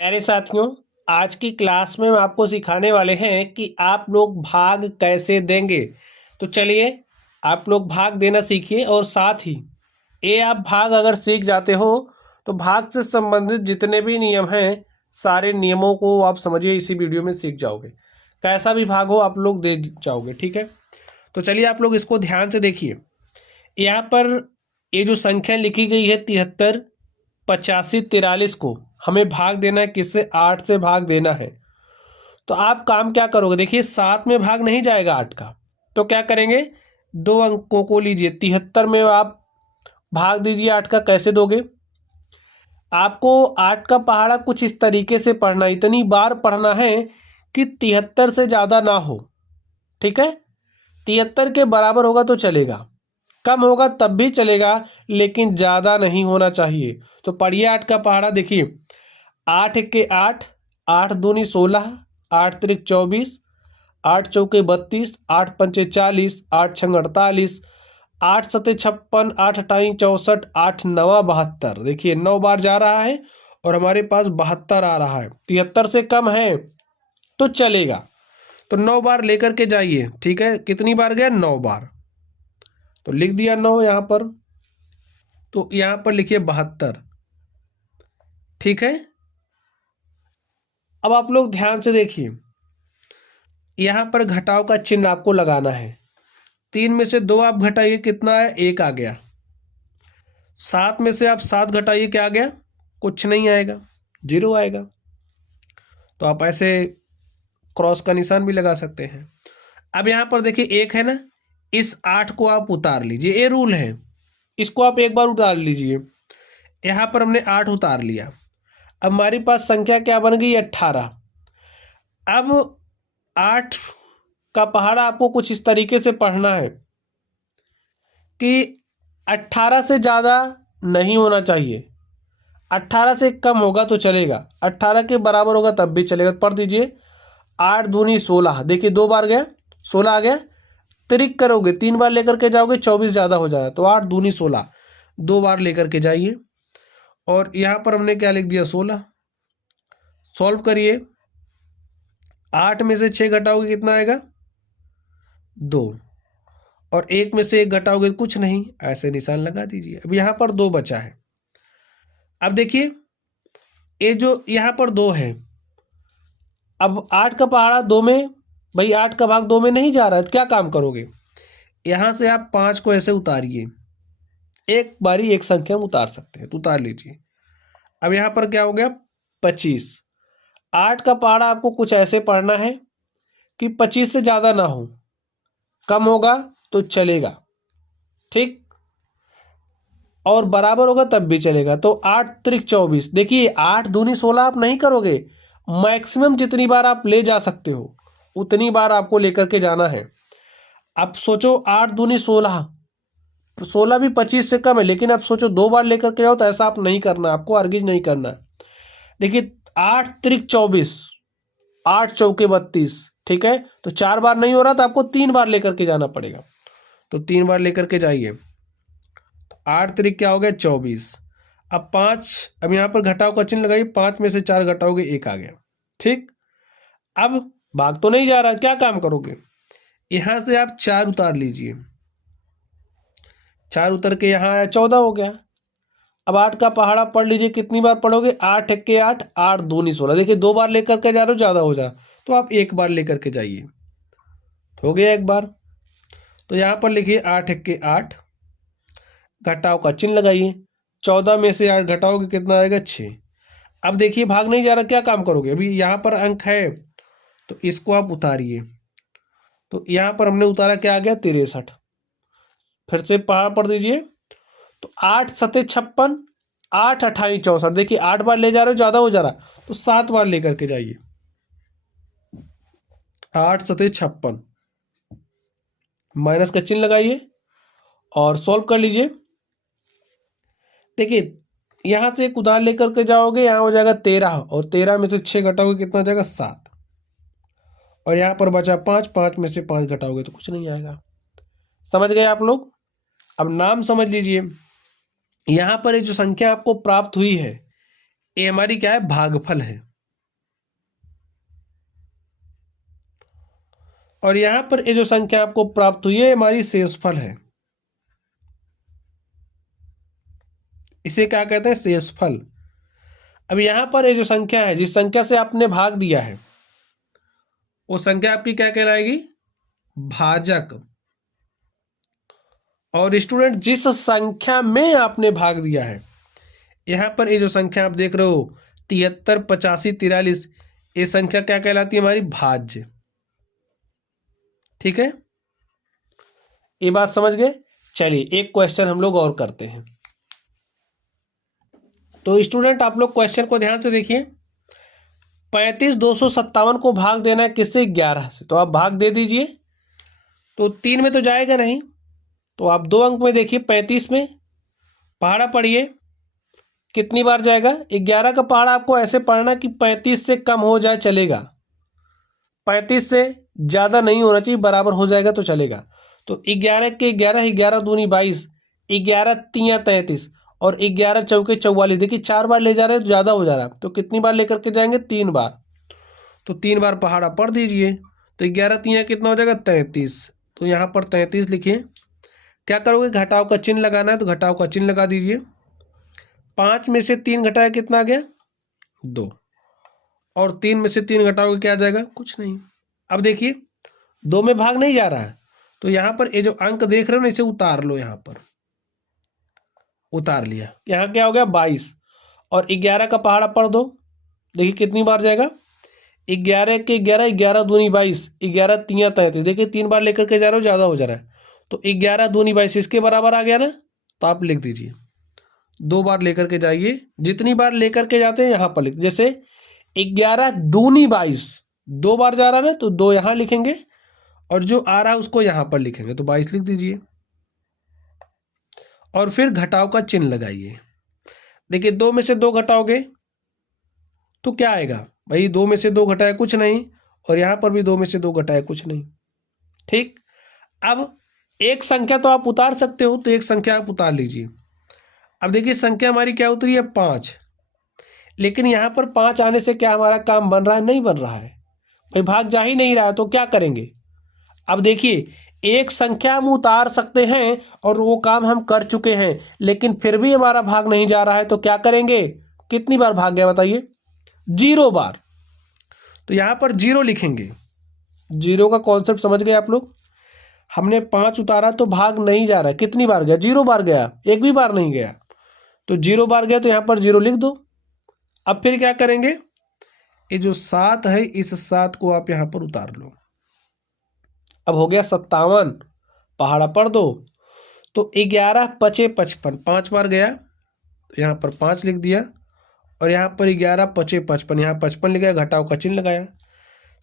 प्यारे साथियों, आज की क्लास में हम आपको सिखाने वाले हैं कि आप लोग भाग कैसे देंगे। तो चलिए आप लोग भाग देना सीखिए और साथ ही ये आप भाग अगर सीख जाते हो तो भाग से संबंधित जितने भी नियम हैं सारे नियमों को आप समझिए इसी वीडियो में सीख जाओगे। कैसा भी भाग हो आप लोग दे जाओगे, ठीक है। तो चलिए आप लोग इसको ध्यान से देखिए। यहाँ पर ये जो संख्या लिखी गई है 73, 85, 43 को हमें भाग देना है किससे? 8 से भाग देना है। तो आप काम क्या करोगे? देखिए 7 में भाग नहीं जाएगा 8 का, तो क्या करेंगे? दो अंकों को लीजिए, 73 में आप भाग दीजिए 8 का। कैसे दोगे? आपको 8 का पहाड़ा कुछ इस तरीके से पढ़ना, इतनी बार पढ़ना है कि 73 से ज़्यादा ना हो, ठीक है। 73 के बराबर होगा तो चलेगा, कम होगा तब भी चलेगा, लेकिन ज़्यादा नहीं होना चाहिए। तो पढ़िए 8 का पहाड़ा। देखिए 8 के 8, 8 दूनी 16, 8 त्रिक 24, 8 चौके 32, 8 पंचे 40, 8 छंग 48, 8 सते 56, 8 अठाई 64, 8 नवा 72। देखिए 9 बार जा रहा है और हमारे पास 72 आ रहा है। 73 से कम है तो चलेगा, तो 9 बार लेकर के जाइए, ठीक है। कितनी बार गया? 9 बार। तो लिख दिया 9 यहाँ पर। तो यहाँ पर लिखिए 72, ठीक है। अब आप लोग ध्यान से देखिए, यहाँ पर घटाव का चिन्ह आपको लगाना है। 3 में से 2 आप घटाइए, कितना है? 1 आ गया। 7 में से आप 7 घटाइए, क्या आ गया? कुछ नहीं आएगा, 0 आएगा। तो आप ऐसे क्रॉस का निशान भी लगा सकते हैं। अब यहाँ पर देखिए 1 है ना, इस 8 को आप उतार लीजिए, ये रूल है। इसको आप एक बार उतार लीजिए। यहाँ पर हमने 8 उतार लिया। अब हमारे पास संख्या क्या बन गई? 18। अब 8 का पहाड़ा आपको कुछ इस तरीके से पढ़ना है कि 18 से ज़्यादा नहीं होना चाहिए, 18 से कम होगा तो चलेगा, 18 के बराबर होगा तब भी चलेगा। पढ़ दीजिए 8 दूनी 16। देखिए 2 बार गया, 16 आ गया। त्रिक करोगे 3 बार लेकर के जाओगे, 24 ज़्यादा हो जाएगा। तो 8 दूनी 16, 2 बार लेकर के जाइए। और यहाँ पर हमने क्या लिख दिया? 16। सॉल्व करिए। 8 में से 6 घटाओगे, कितना आएगा? 2। और 1 में से 1 घटाओगे, कुछ नहीं, ऐसे निशान लगा दीजिए। अब यहाँ पर 2 बचा है। अब देखिए ये जो यहाँ पर 2 है, अब 8 का पहाड़ा 2 में, भाई 8 का भाग 2 में नहीं जा रहा है, तो क्या काम करोगे? यहाँ से आप 5 को ऐसे उतारिए, एक बारी एक संख्या में उतार सकते हैं, तो उतार लीजिए। अब यहाँ पर क्या हो गया? 25। 8 का पहाड़ा आपको कुछ ऐसे पढ़ना है कि 25 से ज़्यादा ना हो, कम होगा तो चलेगा, ठीक, और बराबर होगा तब भी चलेगा। तो 8 त्रिक 24। देखिए 8 दूनी 16 आप नहीं करोगे, मैक्सिमम जितनी बार आप ले जा सकते हो उतनी बार आपको लेकर के जाना है। अब सोचो 8 दूनी 16, 16 भी 25 से कम है, लेकिन आप सोचो 2 बार लेकर के जाओ, तो ऐसा आप नहीं करना, आपको अर्गिज नहीं करना। देखिए 8 त्रिक 24, 8 चौके 32, ठीक है। तो 4 बार नहीं हो रहा तो आपको 3 बार लेकर के जाना पड़ेगा, तो 3 बार लेकर के जाइए। 8 त्रिक क्या हो गया? 24। अब 5, अब यहाँ पर घटाव का चिन्ह लगाइए, 5 में से 4 घटाओगे, 1 आ गया, ठीक। अब भाग तो नहीं जा रहा, क्या काम करोगे? यहाँ से आप 4 उतार लीजिए, 4 उतर के यहाँ आया, 14 हो गया। अब 8 का पहाड़ा पढ़ लीजिए, कितनी बार पढ़ोगे? 8 के 8, 8 दूनी 16। देखिए 2 बार लेकर के जा रहे हो, ज़्यादा हो जा, तो आप 1 बार लेकर के जाइए, हो गया 1 बार। तो यहाँ पर लिखिए 8 के 8, घटाव का चिन्ह लगाइए, 14 में से 8 घटाओगे, कितना आएगा? 6। अब देखिए भाग नहीं जा रहा, क्या काम करोगे? अभी यहाँ पर अंक है तो इसको आप उतारिए। तो यहाँ पर हमने उतारा, क्या आ गया? 63। फिर से पहाड़ पढ़ दीजिए। तो 8 सते 56, 8 अठाई 64। देखिए 8 बार ले जा रहे हो, ज़्यादा हो जा रहा, तो 7 बार लेकर के जाइए। 8 सते 56, माइनस का चिन्ह लगाइए और सॉल्व कर लीजिए। देखिए यहाँ से एक उधार लेकर के जाओगे, यहाँ हो जाएगा 13, और 13 में से 6 घटाओगे, कितना हो जाएगा? 7। और यहाँ पर बचा 5, 5 में से 5 घटाओगे तो कुछ नहीं आएगा। समझ गए आप लोग? अब नाम समझ लीजिए। यहाँ पर ये जो संख्या आपको प्राप्त हुई है, ये हमारी क्या है, भागफल है। और यहां पर ये जो संख्या आपको प्राप्त हुई है हमारी शेषफल है। इसे क्या कहते हैं, शेषफल। अब यहां पर ये जो संख्या है, जिस संख्या से आपने भाग दिया है वो संख्या आपकी क्या कहलाएगी, भाजक। और स्टूडेंट जिस संख्या में आपने भाग दिया है, यहां पर ये जो संख्या आप देख रहे हो 73, 85, 43, ये संख्या क्या कहलाती है, हमारी भाज्य। ठीक है, ये बात समझ गए। चलिए एक क्वेश्चन हम लोग और करते हैं। तो स्टूडेंट आप लोग क्वेश्चन को ध्यान से देखिए। 35,257 को भाग देना है किससे, 11 से। तो आप भाग दे दीजिए। तो 3 में तो जाएगा नहीं, तो आप 2 अंक में देखिए। 35 में पहाड़ा पढ़िए कितनी बार जाएगा। 11 का पहाड़ा आपको ऐसे पढ़ना कि 35 से कम हो जाए चलेगा, 35 से ज़्यादा नहीं होना चाहिए, बराबर हो जाएगा तो चलेगा। तो 11 के 11, 11 दूनी 22, 11 तियाँ 33 और 11 चौके 44। देखिए 4 बार ले जा रहे हैं तो ज़्यादा हो जा रहा है, तो कितनी बार लेकर के जाएंगे, 3 बार। तो 3 बार पहाड़ा पढ़ दीजिए। तो 11 तियाँ कितना हो जाएगा, 33। तो यहाँ पर 33 लिखिए। क्या करोगे, घटाव का चिन्ह लगाना है तो घटाव का चिन्ह लगा दीजिए। 5 में से 3 घटाया कितना आ गया, 2। और 3 में से 3 घटाओगे क्या आ जाएगा, कुछ नहीं। अब देखिए 2 में भाग नहीं जा रहा है, तो यहाँ पर ये जो अंक देख रहे हो ना, इसे उतार लो। यहाँ पर उतार लिया, यहाँ क्या हो गया, 22। और 11 का पहाड़ा पढ़ दो। देखिए कितनी बार जाएगा, 11 के 11, 11 दूनी 22, 11 तियाँ 33। देखिए 3 बार लेकर के जा रहे हो, ज़्यादा हो जा रहा है। तो 11 दूनी 22 इसके बराबर आ गया ना, तो आप लिख दीजिए। 2 बार लेकर के जाइए, जितनी बार लेकर के जाते हैं यहाँ पर लिख। जैसे 11 दूनी 22, 2 बार जा रहा है ना, तो 2 यहाँ लिखेंगे और जो आ रहा है उसको यहाँ पर लिखेंगे, तो 22 लिख दीजिए। और फिर घटाव का चिन्ह लगाइए। देखिए 2 में से 2 घटाओगे तो क्या आएगा भाई, 2 में से 2 घटाया कुछ नहीं, और यहाँ पर भी 2 में से 2 घटाया कुछ नहीं। ठीक, अब एक संख्या तो आप उतार सकते हो, तो एक संख्या आप उतार लीजिए। अब देखिए संख्या हमारी क्या उतरी है, 5। लेकिन यहाँ पर 5 आने से क्या हमारा काम बन रहा है, नहीं बन रहा है भाई, भाग जा ही नहीं रहा है। तो क्या करेंगे, अब देखिए एक संख्या हम उतार सकते हैं और वो काम हम कर चुके हैं, लेकिन फिर भी हमारा भाग नहीं जा रहा है, तो क्या करेंगे, कितनी बार भाग गया बताइए, 0 बार। तो यहाँ पर 0 लिखेंगे। 0 का कॉन्सेप्ट समझ गए आप लोग। हमने 5 उतारा तो भाग नहीं जा रहा, कितनी बार गया, 0 बार गया, एक भी बार नहीं गया। तो 0 बार गया तो यहाँ पर 0 लिख दो। अब फिर क्या करेंगे, ये जो 7 है इस 7 को आप यहाँ पर उतार लो। अब हो गया 57, पहाड़ा पढ़ दो। तो 11 पचे 55, 5 बार गया तो यहाँ पर 5 लिख दिया। और यहाँ पर 11 पचे 55, यहाँ 55 लिखा, घटाव का चिन्ह लगाया।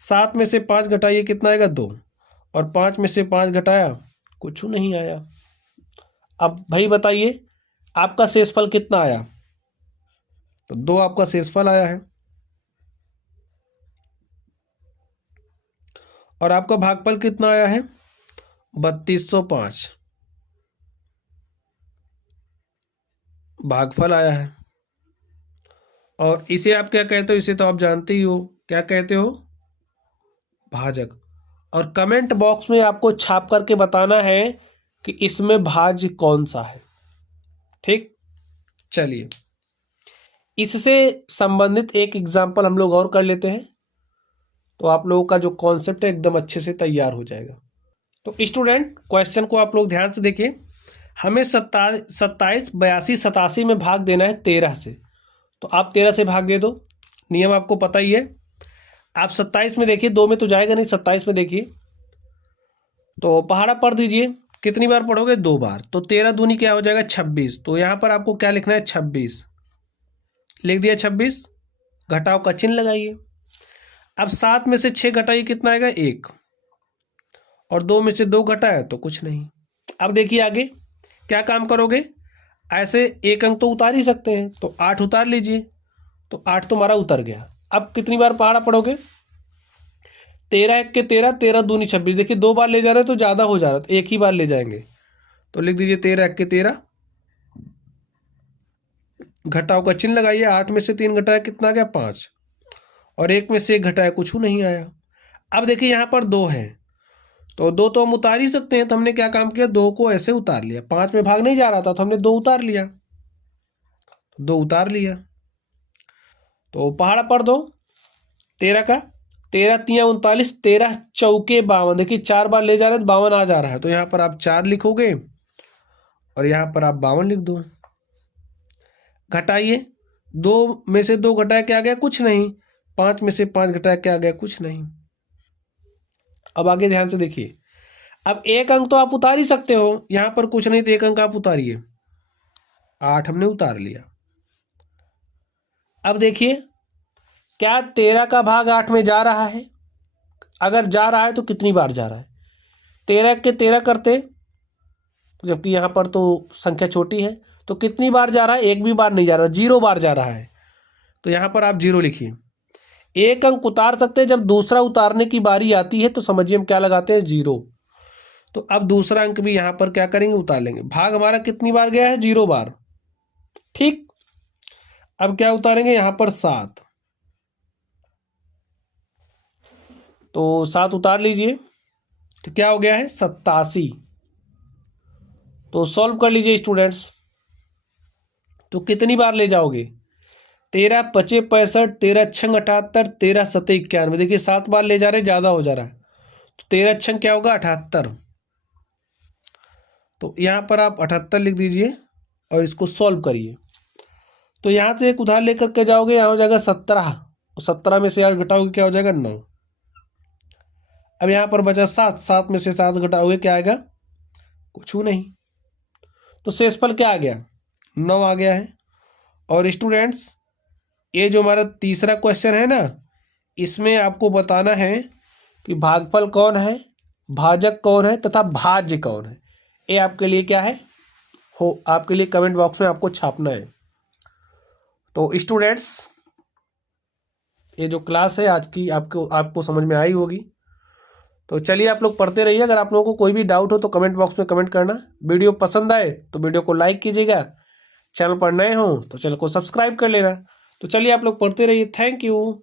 7 में से 5 घटाइए कितना आएगा, 2। और 5 में से 5 घटाया, कुछ नहीं आया। अब भाई बताइए आपका शेषफल कितना आया, तो 2 आपका शेषफल आया है। और आपका भागफल कितना आया है, 3205 भागफल आया है। और इसे आप क्या कहते हो, इसे तो आप जानते ही हो, क्या कहते हो, भाजक। और कमेंट बॉक्स में आपको छाप करके बताना है कि इसमें भाज्य कौन सा है। ठीक, चलिए इससे संबंधित एक एग्जाम्पल हम लोग और कर लेते हैं, तो आप लोगों का जो कॉन्सेप्ट है एकदम अच्छे से तैयार हो जाएगा। तो स्टूडेंट क्वेश्चन को आप लोग ध्यान से देखिए। हमें 27, 82, 87 में भाग देना है 13 से। तो आप 13 से भाग दे दो, नियम आपको पता ही है। आप 27 में देखिए, 2 में तो जाएगा नहीं, 27 में देखिए। तो पहाड़ा पढ़ दीजिए, कितनी बार पढ़ोगे, 2 बार। तो 13 दूनी क्या हो जाएगा, 26। तो यहाँ पर आपको क्या लिखना है, 26 लिख दिया। 26, घटाव का चिन्ह लगाइए। अब 7 में से 6 घटाइए, कितना आएगा, 1। और 2 में से 2 घटाया तो कुछ नहीं। अब देखिए आगे क्या काम करोगे, ऐसे एक अंक तो उतार ही सकते हैं, तो 8 उतार लीजिए। तो 8 तुम्हारा उतर गया। अब कितनी बार पहाड़ा पढ़ोगे, 13 1 के 13, 13 दूनी 26। देखिए 2 बार ले जा रहे हैं तो ज़्यादा हो जा रहा है, तो एक ही बार ले जाएंगे। तो लिख दीजिए 13 1 के 13, घटाव का चिन्ह लगाइए। 8 में से 3 घटाया कितना आ गया 5, और 1 में से 1 घटाया कुछ नहीं आया। अब देखिए यहाँ पर 2 है, तो 2 तो हम उतार ही सकते हैं, तो हमने क्या काम किया, 2 को ऐसे उतार लिया। 5 में भाग नहीं जा रहा था तो हमने 2 उतार लिया, 2 उतार लिया। तो पहाड़ पर 2, 13 का 13 तिया 39, 13 चौके 52। देखिए 4 बार ले जा रहे हैं तो 52 आ जा रहा है, तो यहाँ पर आप 4 लिखोगे और यहाँ पर आप 52 लिख दो। घटाइए, 2 में से 2 घटाया क्या आ गया, कुछ नहीं। 5 में से 5 घटाया क्या आ गया, कुछ नहीं। अब आगे ध्यान से देखिए, अब 1 अंक तो आप उतार ही सकते हो, यहाँ पर कुछ नहीं तो 1 अंक आप उतारिए। 8 हमने उतार लिया। अब देखिए, क्या 13 का भाग 8 में जा रहा है? अगर जा रहा है तो कितनी बार जा रहा है? 13 के 13 करते, जबकि यहाँ पर तो संख्या छोटी है, तो कितनी बार जा रहा है? एक भी बार नहीं जा रहा, 0 बार जा रहा है। तो यहाँ पर आप 0 लिखिए। 1 अंक उतार सकते हैं, जब दूसरा उतारने की बारी आती है तो समझिए हम क्या लगाते हैं, 0। तो अब दूसरा अंक भी यहाँ पर क्या करेंगे, उतार लेंगे। भाग हमारा कितनी बार गया है, 0 बार। ठीक, अब क्या उतारेंगे यहाँ पर 7, तो 7 उतार लीजिए, तो क्या हो गया है 87। तो सॉल्व कर लीजिए स्टूडेंट्स, तो कितनी बार ले जाओगे, 13 पचे 65, 13 छंग 78, 13 सते 91। देखिए 7 बार ले जा रहे, ज़्यादा हो जा रहा है, तो 13 छंग क्या होगा 78। तो यहाँ पर आप 78 लिख दीजिए और इसको सॉल्व करिए। तो यहाँ से एक उधार लेकर के जाओगे, यहाँ हो जाएगा 17, 17 में से 8 घटाओगे क्या हो जाएगा 9। अब यहाँ पर बचा 7, 7 में से 7 घटाओगे क्या आएगा, कुछ नहीं। तो शेषफल क्या आ गया, 9 आ गया है। और स्टूडेंट्स, ये जो हमारा तीसरा क्वेश्चन है ना, इसमें आपको बताना है कि भागफल कौन है, भाजक कौन है तथा भाज्य कौन है। ये आपके लिए क्या है, आपके लिए कमेंट बॉक्स में आपको छापना है। तो स्टूडेंट्स, ये जो क्लास है आज की आपको समझ में आई होगी। तो चलिए आप लोग पढ़ते रहिए। अगर आप लोगों को कोई भी डाउट हो तो कमेंट बॉक्स में कमेंट करना। वीडियो पसंद आए तो वीडियो को लाइक कीजिएगा, चैनल पर नए हो तो चैनल को सब्सक्राइब कर लेना। तो चलिए आप लोग पढ़ते रहिए। Thank you.